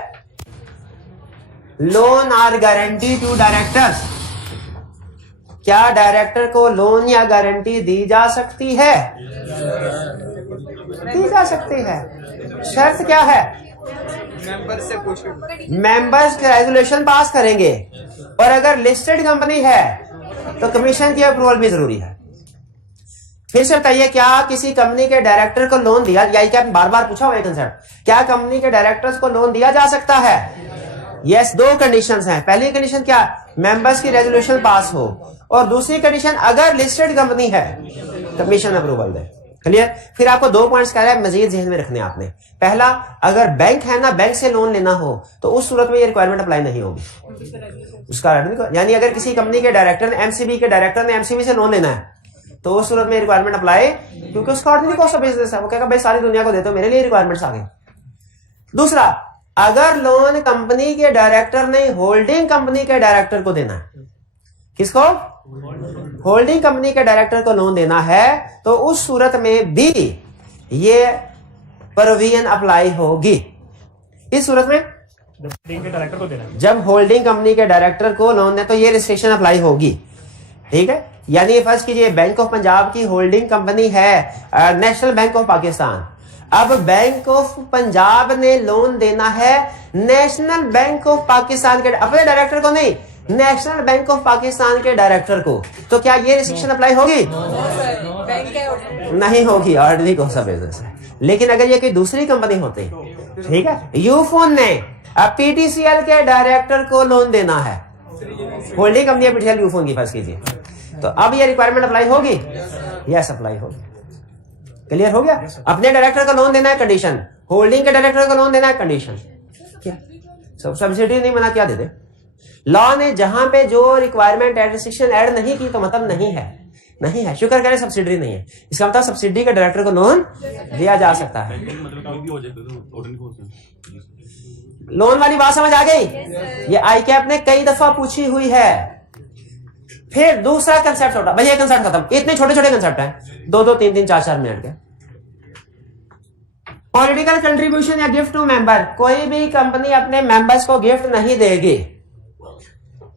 Loan or guarantee to directors. क्या डायरेक्टर को लोन या गारंटी दी जा सकती है? दी जा सकती है। शर्त क्या है? मेंबर्स रेजोल्यूशन पास करेंगे, और अगर लिस्टेड कंपनी है तो कमीशन की अप्रूवल भी जरूरी है। फिर से बताइए, क्या किसी कंपनी के डायरेक्टर को लोन दिया, या क्या बार बार पूछा हुआ है कंसेप्ट, क्या कंपनी के डायरेक्टर्स को लोन दिया जा सकता है? यस, 2 कंडीशंस हैं। पहली कंडीशन क्या? मेंबर्स की रेजोल्यूशन पास हो, और दूसरी कंडीशन अगर लिस्टेड कंपनी है कमीशन अप्रूवल दे, क्लियर। फिर आपको 2 पॉइंट्स कह रहा है, मजीद ज़हन में रखने आपने। पहला, अगर बैंक है ना, बैंक से लोन लेना हो तो उस सूरत में ये रिक्वायरमेंट अप्लाई नहीं होगी उसका, यानी अगर किसी कंपनी के डायरेक्टर ने, एमसीबी के डायरेक्टर ने एमसीबी से लोन लेना है तो उस सूरत में रिक्वायरमेंट अप्लाई, क्योंकि उसका ऑर्डिनरी कॉस्ट ऑफ बिजनेस है, वो कहेगा भाई सारी दुनिया को देते हो, मेरे लिए रिक्वायरमेंट्स आ गए। दूसरा, अगर लोन कंपनी के डायरेक्टर ने होल्डिंग कंपनी के डायरेक्टर को देना है, किसको? होल्डिंग कंपनी के डायरेक्टर को लोन देना है, तो उस सूरत में भी ये प्रोविजन अप्लाई होगी। इस सूरत में होल्डिंग के डायरेक्टर को देना है, जब होल्डिंग कंपनी के डायरेक्टर को लोन दे तो ये रिस्ट्रिक्शन अप्लाई होगी, ठीक है। यानी फर्ज कीजिए बैंक ऑफ पंजाब की होल्डिंग कंपनी है नेशनल बैंक ऑफ पाकिस्तान। अब बैंक ऑफ पंजाब ने लोन देना है नेशनल बैंक ऑफ पाकिस्तान के अपने डायरेक्टर को नहीं, नेशनल बैंक ऑफ पाकिस्तान के डायरेक्टर को, तो क्या ये रिस्ट्रिक्शन अप्लाई होगी? नहीं होगी, ऑर्डिनरी कौन सा बिजनेस है। लेकिन अगर ये कोई दूसरी कंपनी होती, ठीक है, यूफोन ने पीटीसीएल के डायरेक्टर को लोन देना है, होल्डिंग कंपनी पीटीसीएल यूफोन की फर्ज कीजिए, तो अब ये रिक्वायरमेंट अप्लाई होगी? यस अप्लाई होगी। क्लियर हो गया? अपने डायरेक्टर को लोन देना है कंडीशन, होल्डिंग के डायरेक्टर को लोन देना है कंडीशन। क्या सब्सिडी नहीं मना क्या देते? लॉ ने जहां पे जो रिक्वायरमेंट एड रिस्ट्रिक्शन ऐड नहीं की तो मतलब नहीं है, नहीं है। शुक्र करें सब्सिडी नहीं है, इसका मतलब सब्सिडी के डायरेक्टर को लोन दिया जा सकता है। लोन वाली बात समझ आ गई? ये ICAP ने कई दफा पूछी हुई है। फिर दूसरा कंसेप्ट होता, भाई ये कंसेप्ट खत्म, इतने छोटे छोटे कंसेप्ट हैं, 2-2, 3-3, 4-4 मिनट के। पॉलिटिकल कंट्रीब्यूशन या गिफ्ट टू मेंबर, कोई भी कंपनी अपने मेंबर्स को गिफ्ट नहीं देगी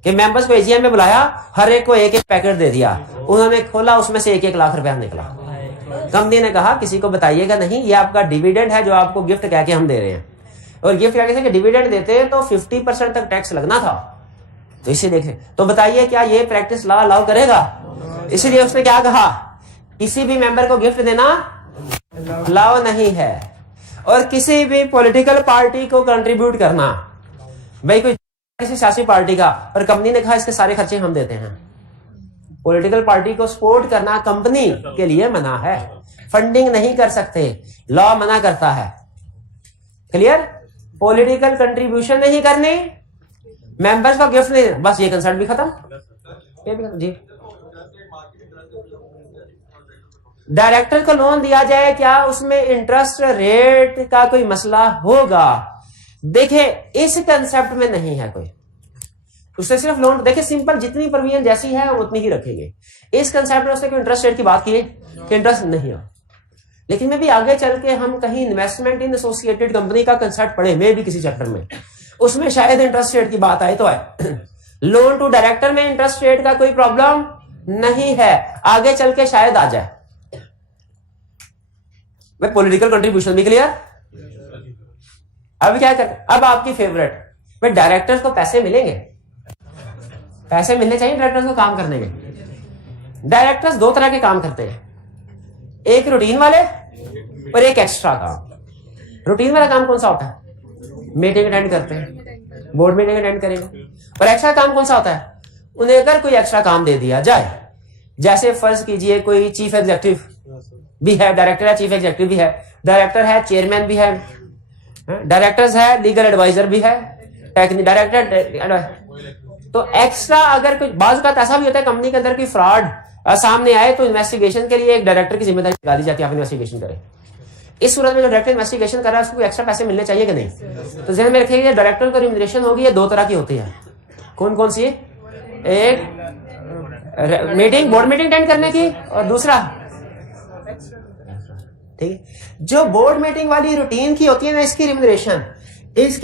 कि मेंबर्स को AGM में बुलाया, हर एक को एक एक पैकेट दे दिया, उन्होंने खोला उसमें से 1-1 लाख रुपया निकला। कंपनी ने कहा किसी को बताइएगा नहीं, ये आपका डिविडेंड है जो आपको गिफ्ट कह के हम दे रहे हैं, और गिफ्ट कह के डिविडेंड देते तो 50% तक टैक्स लगना था, तो इसे देखें, तो बताइए क्या ये प्रैक्टिस लॉ अलाउ करेगा? इसलिए उसने क्या कहा, किसी भी मेंबर को गिफ्ट देना अलाउ नहीं है, और किसी भी पॉलिटिकल पार्टी को कंट्रीब्यूट करना, भाई कोई किसी सियासी पार्टी का, और कंपनी ने कहा इसके सारे खर्चे हम देते हैं, पॉलिटिकल पार्टी को सपोर्ट करना कंपनी के लिए मना है, फंडिंग नहीं कर सकते, लॉ मना करता है। क्लियर? पॉलिटिकल कंट्रीब्यूशन नहीं करनी, मेंबर्स को गिफ्ट नहीं, बस ये कंसर्ट भी खत्म। ये भी खत्म जी। डायरेक्टर को लोन दिया जाए, क्या उसमें इंटरेस्ट रेट का कोई मसला होगा? देखिए इस कंसेप्ट में नहीं है कोई, उससे सिर्फ लोन, देखिए सिंपल, जितनी प्रोविजन जैसी है हम उतनी ही रखेंगे। इस कंसेप्ट में उसने कोई इंटरेस्ट रेट की बात की है कि इंटरेस्ट नहीं हो, लेकिन मैं भी आगे चल के हम कहीं इन्वेस्टमेंट इन एसोसिएटेड कंपनी का कंसेप्ट पढ़े, मैं भी किसी चैप्टर में, उसमें शायद इंटरेस्ट रेट की बात आए तो आए। लोन टू डायरेक्टर में इंटरेस्ट रेट का कोई प्रॉब्लम नहीं है, आगे चल के शायद आ जाए। मैं पॉलिटिकल कंट्रीब्यूशन भी क्लियर? अब क्या करते, अब आपकी फेवरेट, भाई डायरेक्टर्स को पैसे मिलेंगे, पैसे मिलने चाहिए डायरेक्टर्स को काम करने के। डायरेक्टर्स दो तरह के काम करते हैं, एक रूटीन वाले और एक एक्स्ट्रा काम। रूटीन वाला काम कौन सा होता है? मीटिंग अटेंड करते हैं, बोर्ड मीटिंग अटेंड करेंगे। और एक्स्ट्रा काम कौन सा होता है? उन्हें अगर कोई एक्स्ट्रा काम दे दिया जाए, जैसे फर्ज कीजिए कोई चीफ एग्जीक्यूटिव भी है, डायरेक्टर है, चीफ एग्जीक्यूटिव भी है, डायरेक्टर है, चेयरमैन भी है, डायरेक्टर्स है, लीगल एडवाइजर भी है, डायरेक्टर। तो एक्स्ट्रा अगर कोई बाज़ का ऐसा भी होता है कंपनी के अंदर कोई फ्रॉड सामने आए तो इन्वेस्टिगेशन के लिए एक डायरेक्टर की जिम्मेदारी लगा दी जाती है, आप इन्वेस्टिगेशन करें। इस सूरत में जो डायरेक्टर इन्वेस्टिगेशन कर रहा है उसको एक्स्ट्रा पैसे मिलने चाहिए कि नहीं? तो ध्यान में रखिए डायरेक्टर को रिम्यूनरेशन होगी, ये दो तरह की होती है। कौन कौन सी? एक मीटिंग, बोर्ड मीटिंग अटेंड करने की, और दूसरा ठीक है, जो बोर्ड मीटिंग वाली रूटीन की होती है ना, इसकी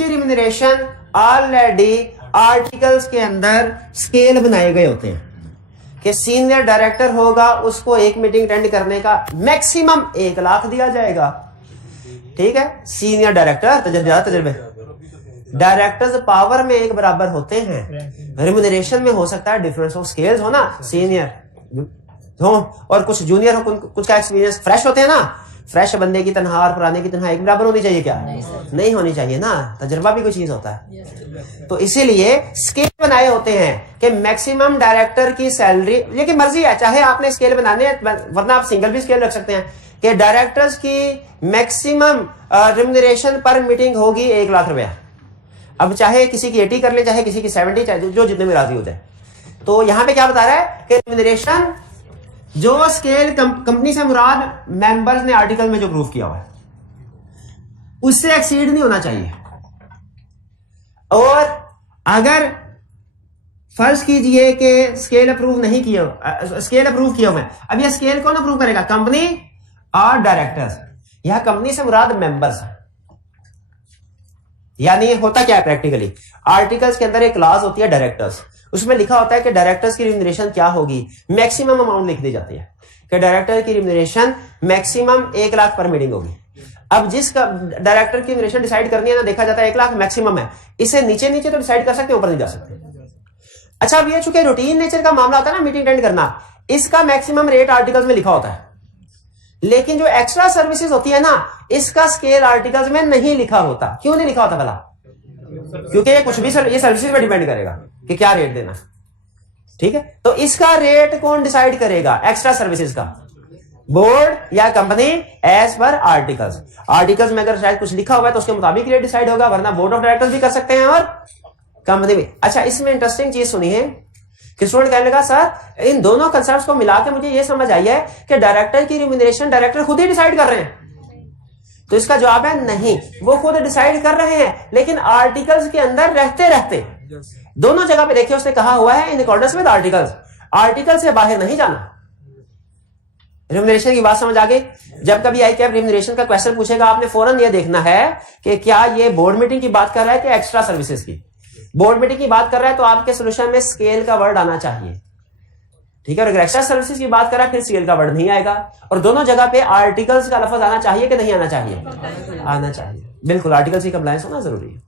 रिम्यूनरेशन ऑलरेडी आर्टिकल्स के अंदर स्केल बनाए गए होते हैं कि सीनियर डायरेक्टर होगा उसको एक मीटिंग अटेंड करने का मैक्सिमम 1 लाख दिया जाएगा। ठीक है, सीनियर डायरेक्टर ज्यादा तजुर्बे, डायरेक्टर्स पावर में एक बराबर होते हैं, रिम्यूनरेशन में हो सकता है डिफरेंस ऑफ स्केल्स हो ना, सीनियर हो और कुछ जूनियर हो, कुछ का एक्सपीरियंस फ्रेश होते हैं ना, फ्रेश बंदे की तनख्वाह और पुराने की तनख्वाह एक बराबर होनी चाहिए क्या? नहीं होनी चाहिए ना, तजुर्बा भी कोई चीज होता है। तो इसीलिए स्केल बनाए होते हैं कि मैक्सिमम डायरेक्टर की सैलरी, लेकिन मर्जी है, चाहे आपने स्केल बनाने, वरना आप सिंगल भी स्केल रख सकते हैं कि डायरेक्टर्स की मैक्सिमम रिम्यूनरेशन पर मीटिंग होगी 1 लाख रुपया। अब चाहे किसी की 80 कर ले, चाहे किसी की 70, चाहे जो जितने में राजी हो जाए। तो यहां पे क्या बता रहा है कि रिम्यूनरेशन जो स्केल कंपनी से मुराद मेंबर्स ने आर्टिकल में जो प्रूव किया हुआ है उससे एक्सीड नहीं होना चाहिए। और अगर फर्ज कीजिए कि स्केल अप्रूव नहीं किया, स्केल अप्रूव किया हुआ है, अब यह स्केल कौन अप्रूव करेगा? कंपनी और डायरेक्टर्स। यह कंपनी से मुराद मेंबर्स है। यानी होता क्या है प्रैक्टिकली, आर्टिकल्स के अंदर एक क्लॉज होती है डायरेक्टर्स, उसमें लिखा होता है कि डायरेक्टर्स की रिम्यूनरेशन क्या होगी, मैक्सिमम अमाउंट लिख दी जाती है कि डायरेक्टर की रिम्यूनरेशन मैक्सिमम 1 लाख पर मीटिंग होगी। अब जिस डायरेक्टर की रिम्यूनरेशन डिसाइड करनी है ना, देखा जाता है 1 लाख मैक्सिमम है, इसे नीचे नीचे तो डिसाइड कर सकते हैं, ऊपर नहीं जा सकते। अच्छा, अब ये चूंकि रूटीन नेचर का मामला होता है ना, मीटिंग अटेंड करना, इसका मैक्सिमम रेट आर्टिकल्स में लिखा होता है, लेकिन जो एक्स्ट्रा सर्विसेज होती है ना, इसका स्केल आर्टिकल्स में नहीं लिखा होता। क्यों नहीं लिखा होता भला? क्योंकि ये कुछ भी ये सर्विसेज पर डिपेंड करेगा कि क्या रेट देना। ठीक है, तो इसका रेट कौन डिसाइड करेगा? एक्स्ट्रा सर्विसेज का बोर्ड या company as per articles. Articles में अगर शायद कुछ लिखा हुआ है तो उसके मुताबिक रेट डिसाइड होगा, वरना बोर्ड ऑफ डायरेक्टर्स भी कर सकते हैं और कंपनी भी। अच्छा, इसमें इंटरेस्टिंग चीज सुनी है कि स्टूडेंट कहने लगा सर इन दोनों कंसेप्ट्स को मिला के मुझे यह समझ आई है कि डायरेक्टर की रिम्यूनरेशन डायरेक्टर खुद ही डिसाइड कर रहे हैं। तो इसका जवाब है नहीं, वो खुद डिसाइड कर रहे हैं, लेकिन आर्टिकल्स के अंदर रहते रहते। दोनों जगह पे देखिए उसने कहा हुआ है in accordance with articles, article से बाहर नहीं जाना। रिम्यूनरेशन की बात समझ आ गई? जब कभी आई कैप रिम्यूनरेशन का क्वेश्चन पूछेगा, आपने फौरन ये देखना है कि क्या ये बोर्ड मीटिंग की बात कर रहा है कि एक्स्ट्रा सर्विसेज की। बोर्ड मीटिंग की बात कर रहा है तो आपके सोल्यूशन में स्केल का वर्ड आना चाहिए। ठीक है, और अगर एक्स्ट्रा सर्विसेज की बात कर रहा है फिर स्केल का वर्ड नहीं आएगा, और दोनों जगह पे आर्टिकल्स का लफ्ज आना चाहिए कि नहीं आना चाहिए? आना चाहिए, बिल्कुल। आर्टिकल्स की कंप्लायंस होना जरूरी है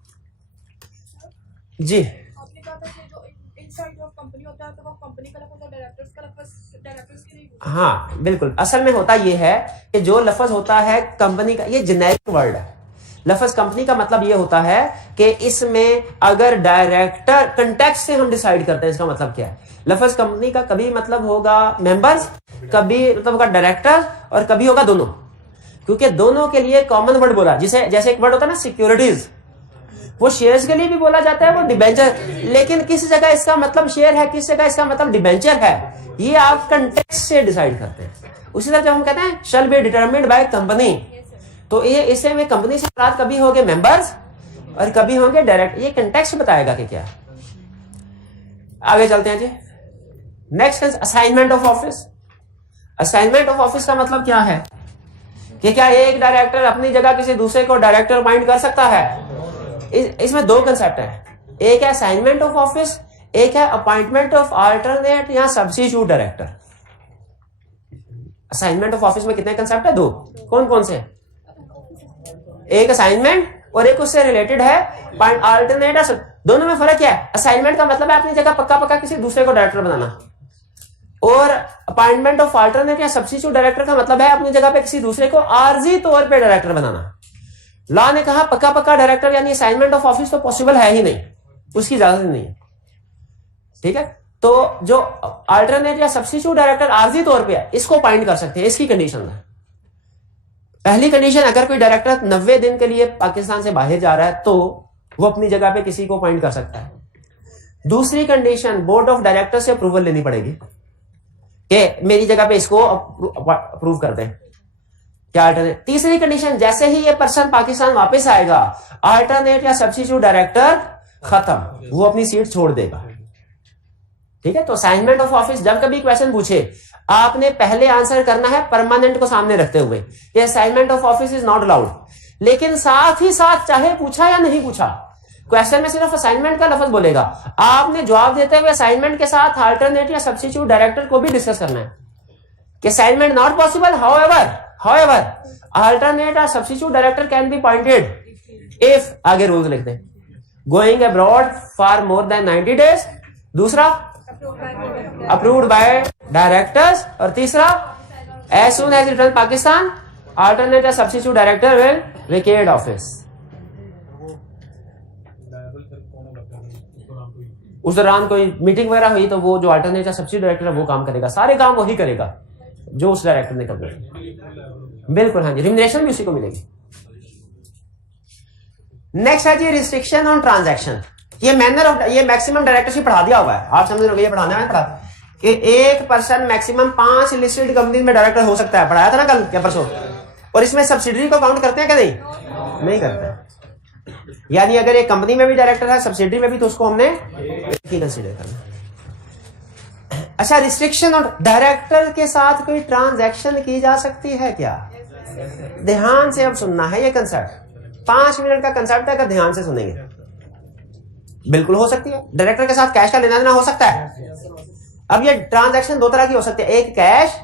जी। आपने कहा था कि जो इनसाइड ऑफ कंपनी होता है तो वो कंपनी का लफ्ज और डायरेक्टर्स का लफ्ज डायरेक्टर्स के लिए होता है। हाँ बिल्कुल, असल में होता यह है कि जो लफ्ज होता है कंपनी का, ये जेनेरिक वर्ड है। लफ्ज कंपनी का मतलब यह होता है कि इसमें अगर डायरेक्टर कंटेक्स्ट से हम डिसाइड करते हैं, इसका मतलब क्या है। लफ्ज कंपनी का कभी मतलब होगा मेंबर्स, कभी मतलब होगा डायरेक्टर, और कभी होगा दोनों, क्योंकि दोनों के लिए कॉमन वर्ड बोला। जैसे एक वर्ड होता है ना सिक्योरिटीज, वो शेयर्स के लिए भी बोला जाता है, वो डिबेंचर, लेकिन किस जगह इसका मतलब शेयर है, किस जगह इसका मतलब डिबेंचर है, ये आप कंटेक्स्ट से डिसाइड करते हैं। उसी तरह जब हम कहते हैं shall be determined by company, तो ये इसे में कंपनी से बात कभी होंगे मेंबर्स और कभी होंगे डायरेक्ट, ये कंटेक्स्ट बताएगा कि क्या। आगे चलते हैं जी। Next assignment of office. Assignment of office का मतलब क्या है कि क्या एक डायरेक्टर अपनी जगह किसी दूसरे को डायरेक्टर अपॉइंट कर सकता है? इसमें दो कंसेप्ट है, एक है असाइनमेंट ऑफ ऑफिस, एक है अपॉइंटमेंट ऑफ अल्टरनेट या substitute director. Assignment of office में कितने कंसेप्ट है? दो। कौन कौन से? एक असाइनमेंट और एक उससे रिलेटेड है अल्टरनेट। दोनों में फर्क क्या है? असाइनमेंट का मतलब है अपनी जगह पक्का पक्का किसी दूसरे को डायरेक्टर बनाना, और अपॉइंटमेंट ऑफ अल्टरनेट या सब्स्टिट्यूट डायरेक्टर का मतलब है अपनी जगह पे किसी दूसरे को आर्जी तौर पे डायरेक्टर बनाना। लॉ ने कहा पक्का पक्का डायरेक्टर यानी असाइनमेंट ऑफ ऑफिस तो पॉसिबल है ही नहीं, उसकी इजाजत नहीं है। ठीक है, तो जो अल्टरनेट या सब्स्टिट्यूट डायरेक्टर आर्जी तौर पे है, इसको अपॉइंट कर सकते हैं। इसकी कंडीशन है, पहली कंडीशन, अगर कोई डायरेक्टर 90 दिन के लिए पाकिस्तान से बाहर जा रहा है तो वो अपनी जगह पे किसी को अपॉइंट कर सकता है। दूसरी कंडीशन, बोर्ड ऑफ डायरेक्टर से अप्रूवल लेनी पड़ेगी कि मेरी जगह पे इसको अप्रूव कर दें क्या अल्टरनेट। तीसरी कंडीशन, जैसे ही ये पर्सन पाकिस्तान वापस आएगा, अल्टरनेट या सब्स्टिट्यूट डायरेक्टर खत्म, वो अपनी सीट छोड़ देगा। ठीक है, तो असाइनमेंट ऑफ ऑफिस जब कभी क्वेश्चन पूछे, आपने पहले आंसर करना है परमानेंट को सामने रखते हुए, ये assignment of office is not allowed. लेकिन साथ ही साथ चाहे पूछा या नहीं पूछा, क्वेश्चन में सिर्फ असाइनमेंट का लफ्ज बोलेगा, आपने जवाब देते हुए असाइनमेंट के साथ अल्टरनेट या सब्स्टिट्यूट डायरेक्टर को भी डिस्कस करना है कि assignment not possible, however alternate or substitute director can be appointed if, आगे रूल्स लिख दें, going abroad for more than 90 days, दूसरा अप्रूव्ड बाय डायरेक्टर्स, और तीसरा as soon as return Pakistan alternate substitute director will vacate office. उस दौरान कोई meeting वगैरह हुई तो वो जो अल्टरनेट सब्स्टिट्यूट डायरेक्टर है वो काम करेगा, सारे काम वही करेगा जो उस डायरेक्टर ने कर। बिल्कुल हाँ जी, रिम्यूनरेशन भी उसी को मिलेगी। नेक्स्ट है जी रिस्ट्रिक्शन ऑन ट्रांजैक्शन। ये मैनर ऑफ, ये मैक्सिमम डायरेक्टरशिप पढ़ा दिया हुआ है, आप समझ रहे हो, ये पढ़ाने में पढ़ा कि एक पर्सन मैक्सिमम 5 लिस्टेड कंपनी में डायरेक्टर हो सकता है, पढ़ाया था ना कल या परसों। और इसमें सब्सिडरी को काउंट करते हैं क्या? नहीं करते। यानी अगर एक कंपनी में भी डायरेक्टर है, सब्सिडरी में भी, तो उसको हमने कंसीडर करना। अच्छा, रिस्ट्रिक्शन ऑन डायरेक्टर के साथ कोई ट्रांजैक्शन की जा सकती है क्या? ध्यान से अब सुनना है ये कंसेप्ट, 5 मिनट का कंसेप्ट है, अगर ध्यान से सुनेंगे। बिल्कुल हो सकती है, डायरेक्टर के साथ कैश का लेना देना हो सकता है। अब ये ट्रांजैक्शन दो तरह की हो सकती है, एक कैश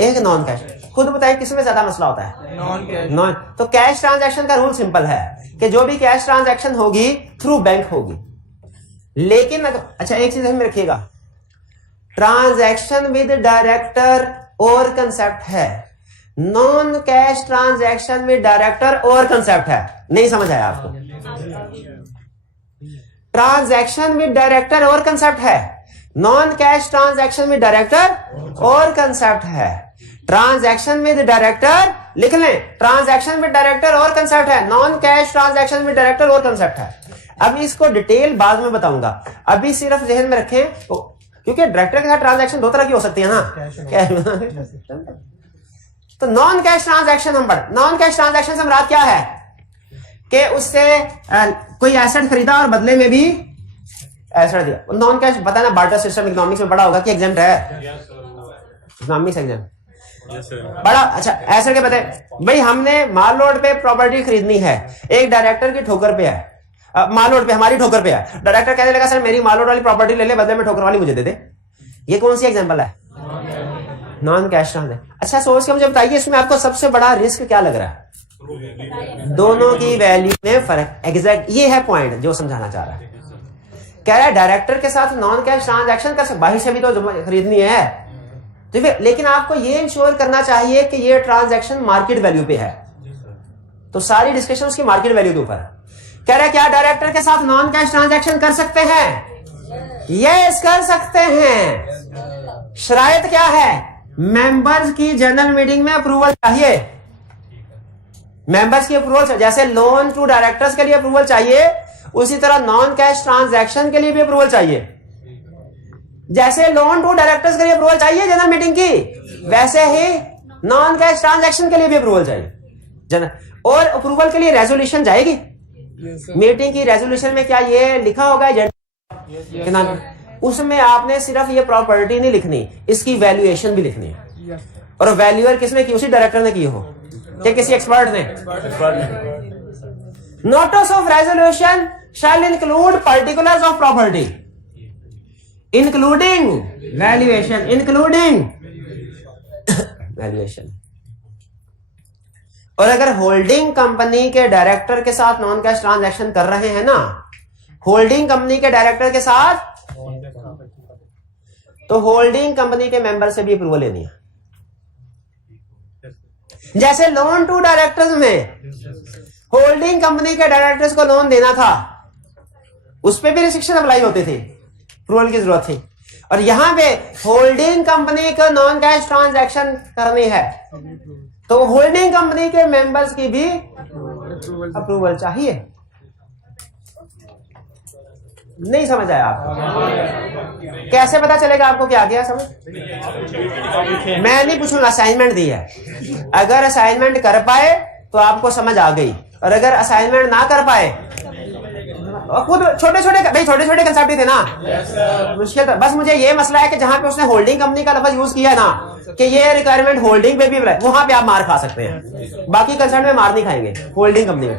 एक नॉन कैश। खुद बताइए किसमें ज्यादा मसला होता है? Non cash. नॉन। तो कैश ट्रांजैक्शन का रूल सिंपल है कि जो भी कैश ट्रांजैक्शन होगी थ्रू बैंक होगी, लेकिन अच्छा एक चीज में रखिएगा, ट्रांजैक्शन विद डायरेक्टर और कंसेप्ट है, non cash transaction with director और कंसेप्ट है। नहीं समझ आया आपको? ट्रांजैक्शन विद डायरेक्टर और कंसेप्ट है, non cash transaction with director और कंसेप्ट है। ट्रांजैक्शन विद डायरेक्टर लिख लें, ट्रांजैक्शन विद डायरेक्टर और कंसेप्ट है, non cash transaction with director और कंसेप्ट है। अब इसको डिटेल बाद में बताऊंगा, अभी सिर्फ ध्यान में रखें, क्योंकि डायरेक्टर के साथ ट्रांजैक्शन दो तरह की हो सकती है ना, तो नॉन कैश ट्रांजैक्शन हम पढ़, नॉन कैश ट्रांजैक्शन से मुराद क्या है कि उससे कोई एसेट खरीदा और बदले में भी एसेट दिया। नॉन कैश पता ना, बार्टर सिस्टम इकोनॉमिक्स में पढ़ा होगा कि एग्जाम है, इकोनॉमिक्स एग्जाम बड़ा अच्छा। ऐसे के बताए भाई, हमने माल रोड पे प्रॉपर्टी खरीदनी है, एक डायरेक्टर की ठोकर पे है, माल रोड पे हमारी ठोकर पे है, डायरेक्टर कहने लगा सर मेरी माल रोड वाली प्रॉपर्टी ले ले, बदले में ठोकर वाली मुझे दे दे। ये कौन सी एग्जांपल है? Non cash transaction. अच्छा सोच के मुझे बताइए इसमें आपको सबसे बड़ा रिस्क क्या लग रहा है? दोनों की वैल्यू में फर्क। एग्जैक्ट ये है पॉइंट जो समझाना चाह रहा है। कह रहा है डायरेक्टर के साथ नॉन कैश ट्रांजैक्शन कर सकते, बाहर से भी तो खरीदनी है, तो लेकिन आपको ये इंश्योर करना चाहिए कि ये ट्रांजैक्शन मार्केट वैल्यू पे है। तो सारी डिस्कशन उसकी मार्केट वैल्यू के ऊपर है। कह रहा है क्या डायरेक्टर के साथ नॉन कैश ट्रांजैक्शन कर सकते हैं? यस कर सकते हैं। शरायत क्या है? मेंबर्स की जनरल मीटिंग में अप्रूवल चाहिए, मेंबर्स की अप्रूवल, जैसे लोन टू डायरेक्टर्स के लिए अप्रूवल चाहिए, उसी तरह नॉन कैश ट्रांजैक्शन के लिए भी अप्रूवल चाहिए। जैसे लोन टू डायरेक्टर्स के लिए अप्रूवल चाहिए जनरल मीटिंग की, वैसे ही नॉन कैश ट्रांजैक्शन के लिए भी अप्रूवल चाहिए। और अप्रूवल के लिए रेजोल्यूशन जाएगी मीटिंग की। रेजोल्यूशन में क्या ये लिखा होगा एजेंडा? उसमें आपने सिर्फ ये प्रॉपर्टी नहीं लिखनी, इसकी वैल्यूएशन भी लिखनी है। और वैल्यूअर किसने की? उसी डायरेक्टर ने की हो या किसी एक्सपर्ट ने? Notice of resolution shall include particulars of property including valuation, including valuation. और अगर होल्डिंग कंपनी के डायरेक्टर के साथ नॉन कैश ट्रांजैक्शन कर रहे हैं ना, होल्डिंग कंपनी के डायरेक्टर के साथ, तो होल्डिंग कंपनी के मेंबर से भी अप्रूवल लेनी है। जैसे लोन टू डायरेक्टर्स में होल्डिंग कंपनी के डायरेक्टर्स को लोन देना था, उस पर भी रिस्ट्रिक्शन अप्लाई होते थे, अप्रूवल की जरूरत थी। और यहां पे होल्डिंग कंपनी को नॉन कैश ट्रांजैक्शन करनी है, तो होल्डिंग कंपनी के मेंबर्स की भी अप्रूवल चाहिए। नहीं समझ आया आपको? कैसे पता चलेगा आपको क्या गया समझ? मैं नहीं पूछूंगा, असाइनमेंट दी है, अगर असाइनमेंट कर पाए तो आपको समझ आ गई, और अगर असाइनमेंट ना कर पाए, खुद छोटे छोटे कंसेप्ट ही थे ना, मुश्किल था। बस मुझे ये मसला है कि जहां पे उसने होल्डिंग कंपनी का लफ्ज यूज किया है ना, कि ये रिक्वायरमेंट होल्डिंग पे भी, वहां पे आप मार खा सकते हैं, बाकी कंसेप्ट में मार नहीं खाएंगे होल्डिंग कंपनी में।